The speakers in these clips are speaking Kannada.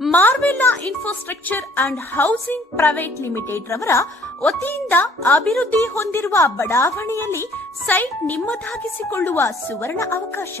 Marvella infrastructure and housing private limited ರವರ ವತಿಯಿಂದ ಅಭಿವೃದ್ಧಿ ಹೊಂದಿರುವ ಬಡಾವಣೆಯಲ್ಲಿ ಸೈಟ್ ನಿಮ್ಮದಾಗಿಸಿಕೊಳ್ಳುವ ಸುವರ್ಣ ಅವಕಾಶ.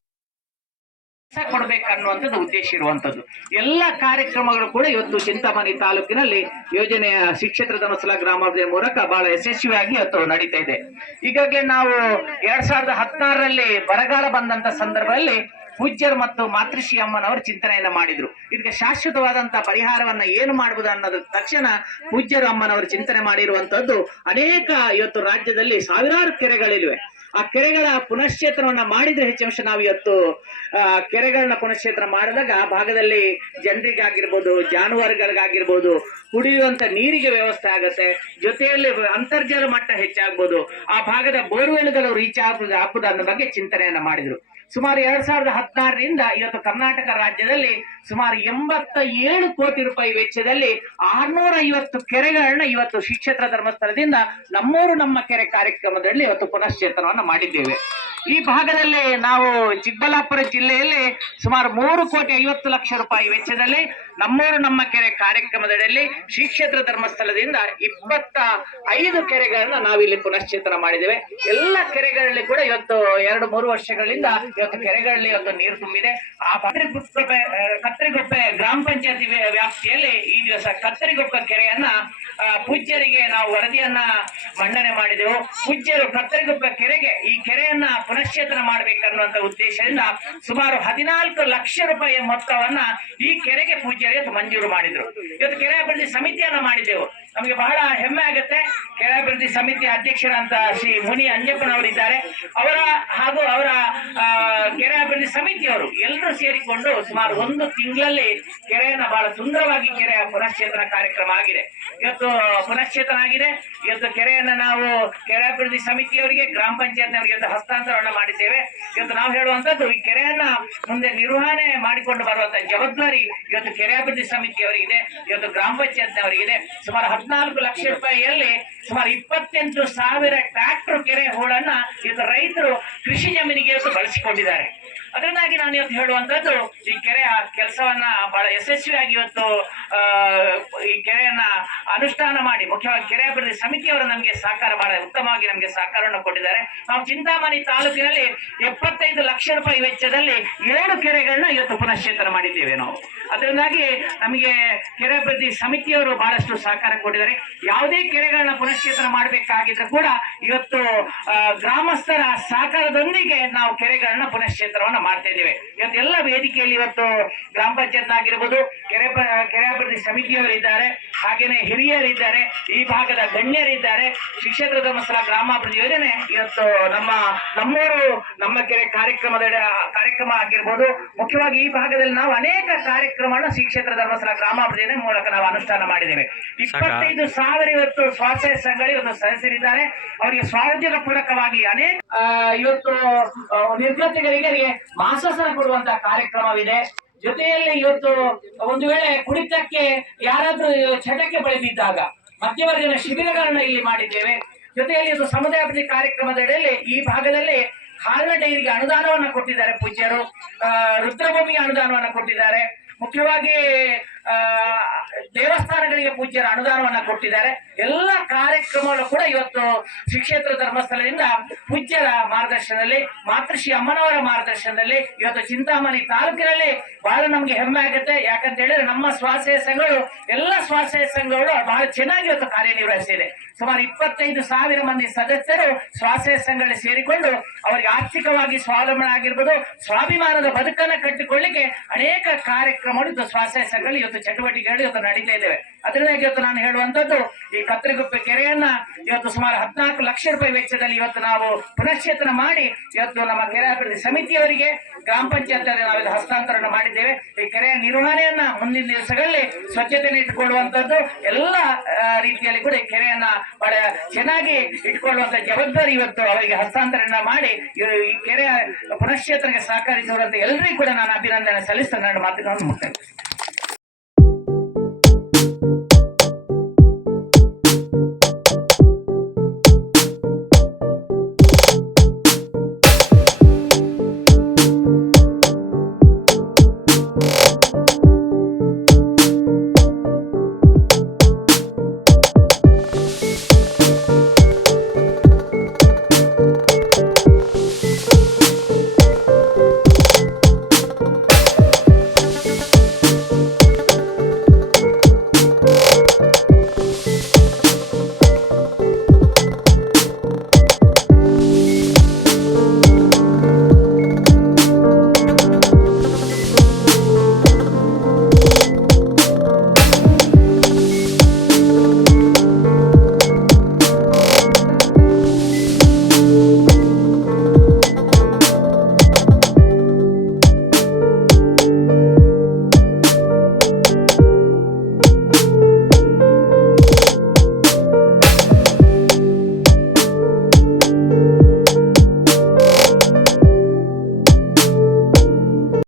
ಕೊಡಬೇಕನ್ನುವಂಥದ್ದು ಉದ್ದೇಶ ಇರುವಂತದ್ದು ಎಲ್ಲ ಕಾರ್ಯಕ್ರಮಗಳು ಕೂಡ ಇವತ್ತು ಚಿಂತಾಮಣಿ ತಾಲೂಕಿನಲ್ಲಿ ಯೋಜನೆಯ ಶಿಕ್ಷೇತ್ರ ಧನಸಲ ಗ್ರಾಮದ ಮೂಲಕ ಬಹಳ ಯಶಸ್ವಿಯಾಗಿ ಇವತ್ತು ನಡೀತಾ ಇದೆ. ಈಗಾಗಲೇ ನಾವು ಎರಡ್ ಸಾವಿರದ ಹದಿನಾರರಲ್ಲಿ ಬರಗಾಲ ಬಂದಂತ ಸಂದರ್ಭದಲ್ಲಿ ಪೂಜ್ಯರು ಮತ್ತು ಮಾತೃಶ್ರೀ ಅಮ್ಮನವರು ಚಿಂತನೆಯನ್ನ ಮಾಡಿದ್ರು. ಇದಕ್ಕೆ ಶಾಶ್ವತವಾದಂತ ಪರಿಹಾರವನ್ನ ಏನು ಮಾಡಬಹುದು ಅನ್ನೋದ್ರ ತಕ್ಷಣ ಪೂಜ್ಯರು ಅಮ್ಮನವರು ಚಿಂತನೆ ಮಾಡಿರುವಂತದ್ದು ಅನೇಕ ಇವತ್ತು ರಾಜ್ಯದಲ್ಲಿ ಸಾವಿರಾರು ಕೆರೆಗಳಿವೆ. ಆ ಕೆರೆಗಳ ಪುನಶ್ಚೇತನವನ್ನ ಮಾಡಿದ್ರೆ ಹೆಚ್ಚಾಂಶ ನಾವು ಇವತ್ತು, ಆ, ಕೆರೆಗಳನ್ನ ಪುನಶ್ಚೇತನ ಮಾಡಿದಾಗ ಆ ಭಾಗದಲ್ಲಿ ಜನರಿಗಾಗಿರ್ಬೋದು, ಜಾನುವಾರುಗಳಿಗಾಗಿರ್ಬೋದು, ಕುಡಿಯುವಂತ ನೀರಿಗೆ ವ್ಯವಸ್ಥೆ ಆಗತ್ತೆ. ಜೊತೆಯಲ್ಲಿ ಅಂತರ್ಜಲ ಮಟ್ಟ ಹೆಚ್ಚಾಗ್ಬೋದು. ಆ ಭಾಗದ ಬೋರ್ವೆಲ್ಗಳು ರೀಚ್ ಆಗುದು ಹಾಕುದು ಅನ್ನೋ ಬಗ್ಗೆ ಚಿಂತನೆಯನ್ನ ಮಾಡಿದ್ರು. ಸುಮಾರು ಎರಡ್ ಸಾವಿರದ ಹದಿನಾರರಿಂದ ಇವತ್ತು ಕರ್ನಾಟಕ ರಾಜ್ಯದಲ್ಲಿ ಸುಮಾರು ಎಂಬತ್ತ ಏಳು ಕೋಟಿ ರೂಪಾಯಿ ವೆಚ್ಚದಲ್ಲಿ ಆರ್ನೂರ ಐವತ್ತು ಕೆರೆಗಳನ್ನ ಇವತ್ತು ಶ್ರೀಕ್ಷೇತ್ರ ಧರ್ಮಸ್ಥಳದಿಂದ ನಮ್ಮೂರು ನಮ್ಮ ಕೆರೆ ಕಾರ್ಯಕ್ರಮದಲ್ಲಿ ಇವತ್ತು ಪುನಶ್ಚೇತನವನ್ನು ಮಾಡಿದ್ದೇವೆ. ಈ ಭಾಗದಲ್ಲಿ ನಾವು ಚಿಕ್ಕಬಳ್ಳಾಪುರ ಜಿಲ್ಲೆಯಲ್ಲಿ ಸುಮಾರು ಮೂರು ಕೋಟಿ ಐವತ್ತು ಲಕ್ಷ ರೂಪಾಯಿ ವೆಚ್ಚದಲ್ಲಿ ನಮ್ಮೂರು ನಮ್ಮ ಕೆರೆ ಕಾರ್ಯಕ್ರಮದಡಿಯಲ್ಲಿ ಶ್ರೀ ಕ್ಷೇತ್ರ ಧರ್ಮಸ್ಥಳದಿಂದ ಇಪ್ಪತ್ತ ಐದು ಕೆರೆಗಳನ್ನ ನಾವಿಲ್ಲಿ ಪುನಶ್ಚೇತನ ಮಾಡಿದ್ದೇವೆ. ಎಲ್ಲ ಕೆರೆಗಳಲ್ಲಿ ಕೂಡ ಇವತ್ತು ಎರಡು ಮೂರು ವರ್ಷಗಳಿಂದ ಇವತ್ತು ಕೆರೆಗಳಲ್ಲಿ ಇವತ್ತು ನೀರು ತುಂಬಿದೆ. ಆ ಕತ್ತರಿಗುಪ್ಪೆ ಕತ್ತರಿಗೊಪ್ಪೆ ಗ್ರಾಮ ಪಂಚಾಯತಿ ವ್ಯಾಪ್ತಿಯಲ್ಲಿ ಈ ದಿವಸ ಕತ್ತರಿಗೊಪ್ಪ ಕೆರೆಯನ್ನ ಪೂಜ್ಯರಿಗೆ ನಾವು ವರದಿಯನ್ನ ಮಂಡನೆ ಮಾಡಿದೆವು. ಪೂಜ್ಯರು ಕತ್ತರಿಗೊಪ್ಪ ಕೆರೆಗೆ ಈ ಕೆರೆಯನ್ನ ಪುನಶ್ಚೇತನ ಮಾಡಬೇಕನ್ನುವಂತ ಉದ್ದೇಶದಿಂದ ಸುಮಾರು ಹದಿನಾಲ್ಕು ಲಕ್ಷ ರೂಪಾಯಿಯ ಮೊತ್ತವನ್ನ ಈ ಕೆರೆಗೆ ಪೂಜ್ಯರಿಗೆ ಮಂಜೂರು ಮಾಡಿದ್ರು. ಇವತ್ತು ಕೆರೆ ಅಭಿವೃದ್ಧಿ ಸಮಿತಿಯನ್ನ ಮಾಡಿದೆವು ನಮಗೆ ಬಹಳ ಹೆಮ್ಮೆ ಆಗುತ್ತೆ. ಅಭಿವೃದ್ಧಿ ಸಮಿತಿ ಅಧ್ಯಕ್ಷರಂತ ಶ್ರೀ ಮುನಿ ಅಂಜಪ್ಪನವರಿದ್ದಾರೆ. ಅವರ ಹಾಗೂ ಅವರ ಕೆರೆ ಅಭಿವೃದ್ಧಿ ಸಮಿತಿಯವರು ಎಲ್ಲರೂ ಸೇರಿಕೊಂಡು ಸುಮಾರು ಒಂದು ತಿಂಗಳಲ್ಲಿ ಕೆರೆಯನ್ನ ಬಹಳ ಸುಂದರವಾಗಿ ಕೆರೆಯ ಪುನಶ್ಚೇತನ ಕಾರ್ಯಕ್ರಮ ಆಗಿದೆ. ಇವತ್ತು ಪುನಶ್ಚೇತನ ಆಗಿದೆ. ಇವತ್ತು ಕೆರೆಯನ್ನ ನಾವು ಕೆರೆ ಅಭಿವೃದ್ಧಿ ಸಮಿತಿಯವರಿಗೆ, ಗ್ರಾಮ ಪಂಚಾಯತ್ನವರಿಗೆ ಹಸ್ತಾಂತರವನ್ನ ಮಾಡಿದ್ದೇವೆ. ಇವತ್ತು ನಾವು ಹೇಳುವಂಥದ್ದು, ಈ ಕೆರೆಯನ್ನ ಮುಂದೆ ನಿರ್ವಹಣೆ ಮಾಡಿಕೊಂಡು ಬರುವಂತಹ ಜವಾಬ್ದಾರಿ ಇವತ್ತು ಕೆರೆ ಅಭಿವೃದ್ಧಿ ಸಮಿತಿಯವರಿಗಿದೆ. ಇವತ್ತು ಗ್ರಾಮ ಪಂಚಾಯತ್ನವರಿಗಿದೆ. ಸುಮಾರು ಹದಿನಾಲ್ಕು ಲಕ್ಷ ರೂಪಾಯಿಯಲ್ಲಿ ಸುಮಾರು ಇಪ್ಪತ್ತೆಂಟು ಸಾವಿರ ಟ್ರ್ಯಾಕ್ಟರ್ ಕೆರೆ ಹೋಳನ್ನ ಇದು ರೈತರು ಕೃಷಿ ಜಮೀನಿಗೆ ಬಳಸಿಕೊಂಡಿದ್ದಾರೆ. ಅದರಿಂದಾಗಿ ನಾನು ಇವತ್ತು ಹೇಳುವಂತದ್ದು ಈ ಕೆರೆಯ ಕೆಲಸವನ್ನ ಬಹಳ ಯಶಸ್ವಿಯಾಗಿ ಇವತ್ತು ಆ, ಈ ಕೆರೆಯನ್ನ ಅನುಷ್ಠಾನ ಮಾಡಿ ಮುಖ್ಯವಾಗಿ ಕೆರೆ ಅಭಿವೃದ್ಧಿ ಸಮಿತಿಯವರು ನಮಗೆ ಸಹಕಾರ ಬಹಳ ಉತ್ತಮವಾಗಿ ನಮಗೆ ಸಹಕಾರವನ್ನು ಕೊಟ್ಟಿದ್ದಾರೆ. ನಾವು ಚಿಂತಾಮಣಿ ತಾಲೂಕಿನಲ್ಲಿ ಎಪ್ಪತ್ತೈದು ಲಕ್ಷ ರೂಪಾಯಿ ವೆಚ್ಚದಲ್ಲಿ ಏಳು ಕೆರೆಗಳನ್ನ ಇವತ್ತು ಪುನಶ್ಚೇತನ ಮಾಡಿದ್ದೇವೆ ನಾವು. ಅದರಿಂದಾಗಿ ನಮಗೆ ಕೆರೆ ಅಭಿವೃದ್ಧಿ ಸಮಿತಿಯವರು ಬಹಳಷ್ಟು ಸಹಕಾರ ಕೊಟ್ಟಿದ್ದಾರೆ. ಯಾವುದೇ ಕೆರೆಗಳನ್ನ ಪುನಶ್ಚೇತನ ಮಾಡಬೇಕಾಗಿದ್ರು ಕೂಡ ಇವತ್ತು ಆ, ಗ್ರಾಮಸ್ಥರ ಸಹಕಾರದೊಂದಿಗೆ ನಾವು ಕೆರೆಗಳನ್ನ ಪುನಶ್ಚೇತನವನ್ನ ಮಾಡ್ತಾ ಇದ್ದೇವೆ. ಇವತ್ತು ಎಲ್ಲ ವೇದಿಕೆಯಲ್ಲಿ ಇವತ್ತು ಗ್ರಾಮ ಪಂಚಾಯತ್ ಆಗಿರ್ಬೋದು ಕೆರೆ ಕೆರೆ ಅಭಿವೃದ್ಧಿ ಸಮಿತಿಯವರಿದ್ದಾರೆ ಹಾಗೇನೆ ಹಿರಿಯರಿದ್ದಾರೆ ಈ ಭಾಗದ ಗಣ್ಯರಿದ್ದಾರೆ ಶಿಕ್ಷಕರ ಧರ್ಮಸ್ಥಳ ಗ್ರಾಮಾಭಿವೃದ್ಧಿ ಯೋಜನೆ ಇವತ್ತು ನಮ್ಮ ನಮ್ಮೂರು ನಮ್ಮ ಕೆರೆ ಕಾರ್ಯಕ್ರಮದ ಕಾರ್ಯಕ್ರಮ ಆಗಿರ್ಬೋದು. ಮುಖ್ಯವಾಗಿ ಈ ಭಾಗದಲ್ಲಿ ನಾವು ಅನೇಕ ಕಾರ್ಯಕ್ರಮನ ಶ್ರೀಕ್ಷೇತ್ರ ಧರ್ಮಸ್ಥಳ ಗ್ರಾಮಾಭಿವೃದ್ಧಿ ಯೋಜನೆ ಮೂಲಕ ನಾವು ಅನುಷ್ಠಾನ ಮಾಡಿದ್ದೇವೆ. ಇಪ್ಪತ್ತೈದು ಸಾವಿರ ಇವತ್ತು ಸ್ವಾಸ್ಥ್ಯ ಸಂಘಗಳು ಇವತ್ತು ಸದಸ್ಯರಿದ್ದಾರೆ ಅವರಿಗೆ ಸ್ವಾರೋದ್ಯೋಗ ಪೂರಕವಾಗಿ ಅನೇಕ ಇವತ್ತು ನಿರ್ಗತಿಕರಿಗೆ ಮಾಸಾಸನ ಕೊಡುವಂತ ಕಾರ್ಯಕ್ರಮವಿದೆ. ಜೊತೆಯಲ್ಲಿ ಇವತ್ತು ಒಂದು ವೇಳೆ ಕುಡಿತಕ್ಕೆ ಯಾರಾದ್ರೂ ಚಟಕ್ಕೆ ಬಳಿದಿದ್ದಾಗ ಬಿದ್ದಾಗ ಶಿಬಿರಗಳನ್ನು ಶಿಬಿರಗಳನ್ನ ಇಲ್ಲಿ ಮಾಡಿದ್ದೇವೆ. ಜೊತೆಯಲ್ಲಿ ಇದು ಸಮುದಾಯ ಅಭಿವೃದ್ಧಿ ಕಾರ್ಯಕ್ರಮದ ಅಡಿಯಲ್ಲಿ ಈ ಭಾಗದಲ್ಲಿ ಹಾಲಿನ ಡೈರಿಗೆ ಅನುದಾನವನ್ನು ಕೊಟ್ಟಿದ್ದಾರೆ ಪೂಜ್ಯರು. ರುದ್ರಭೂಮಿಗೆ ಅನುದಾನವನ್ನು ಕೊಟ್ಟಿದ್ದಾರೆ. ಮುಖ್ಯವಾಗಿ ದೇವಸ್ಥಾನಗಳಿಗೆ ಪೂಜ್ಯರ ಅನುದಾನವನ್ನ ಕೊಟ್ಟಿದ್ದಾರೆ. ಎಲ್ಲ ಕಾರ್ಯಕ್ರಮಗಳು ಕೂಡ ಇವತ್ತು ಶ್ರೀಕ್ಷೇತ್ರ ಧರ್ಮಸ್ಥಳದಿಂದ ಪೂಜ್ಯರ ಮಾರ್ಗದರ್ಶನದಲ್ಲಿ, ಮಾತೃಶ್ರೀ ಅಮ್ಮನವರ ಮಾರ್ಗದರ್ಶನದಲ್ಲಿ, ಇವತ್ತು ಚಿಂತಾಮಣಿ ತಾಲೂಕಿನಲ್ಲಿ ಬಹಳ ನಮ್ಗೆ ಹೆಮ್ಮೆ ಆಗುತ್ತೆ. ಯಾಕಂತ ಹೇಳಿದ್ರೆ ನಮ್ಮ ಸ್ವಸಹಾಯ ಸಂಘಗಳು, ಎಲ್ಲ ಸ್ವಸಹಾಯ ಸಂಘಗಳು ಬಹಳ ಚೆನ್ನಾಗಿ ಇವತ್ತು ಕಾರ್ಯನಿರ್ವಹಿಸಿದೆ. ಸುಮಾರು ಇಪ್ಪತ್ತೈದು ಸಾವಿರ ಮಂದಿ ಸದಸ್ಯರು ಸ್ವಸಹಾಯ ಸಂಘಗಳು ಸೇರಿಕೊಂಡು ಅವರಿಗೆ ಆರ್ಥಿಕವಾಗಿ ಸ್ವಾವಲಂಬನೆ ಆಗಿರ್ಬೋದು, ಸ್ವಾಭಿಮಾನದ ಬದುಕನ್ನು ಕಟ್ಟಿಕೊಳ್ಳಿಕ್ಕೆ ಅನೇಕ ಕಾರ್ಯಕ್ರಮಗಳು ಸ್ವಸಹಾಯ ಸಂಘಗಳು ಇವತ್ತು ಚಟುವಟಿಕೆಗಳು ಇವತ್ತು ನಡೀತಾ ಇದ್ದೇವೆ. ಅದರಿಂದಾಗಿ ಇವತ್ತು ನಾನು ಹೇಳುವಂತದ್ದು ಈ ಕತ್ತರಿಗುಪ್ಪೆ ಕೆರೆಯನ್ನ ಇವತ್ತು ಸುಮಾರು ಹದಿನಾಲ್ಕು ಲಕ್ಷ ರೂಪಾಯಿ ವೆಚ್ಚದಲ್ಲಿ ಇವತ್ತು ನಾವು ಪುನಶ್ಚೇತನ ಮಾಡಿ ಇವತ್ತು ನಮ್ಮ ಕೆರೆ ಅಭಿವೃದ್ಧಿ ಸಮಿತಿಯವರಿಗೆ ಗ್ರಾಮ ಪಂಚಾಯತ್ ನಾವೆಲ್ಲ ಹಸ್ತಾಂತರಣ ಮಾಡಿದ್ದೇವೆ. ಈ ಕೆರೆಯ ನಿರ್ವಹಣೆಯನ್ನ ಮುಂದಿನ ದಿವಸಗಳಲ್ಲಿ ಸ್ವಚ್ಛತೆಯನ್ನು ಇಟ್ಟುಕೊಳ್ಳುವಂತದ್ದು ಎಲ್ಲ ರೀತಿಯಲ್ಲಿ ಕೂಡ ಈ ಕೆರೆಯನ್ನ ಬಹಳ ಚೆನ್ನಾಗಿ ಇಟ್ಕೊಳ್ಳುವಂತ ಜವಾಬ್ದಾರಿ ಇವತ್ತು ಅವರಿಗೆ ಹಸ್ತಾಂತರಣ ಮಾಡಿ ಈ- ಕೆರೆಯ ಪುನಶ್ಚೇತನಕ್ಕೆ ಸಹಕರಿಸುವಂತ ಎಲ್ಲರಿಗೂ ಕೂಡ ನಾನು ಅಭಿನಂದನೆ ಸಲ್ಲಿಸ್ತೇನೆ. ಮಾತುಗಳನ್ನು ಮುಕ್ತಾಯ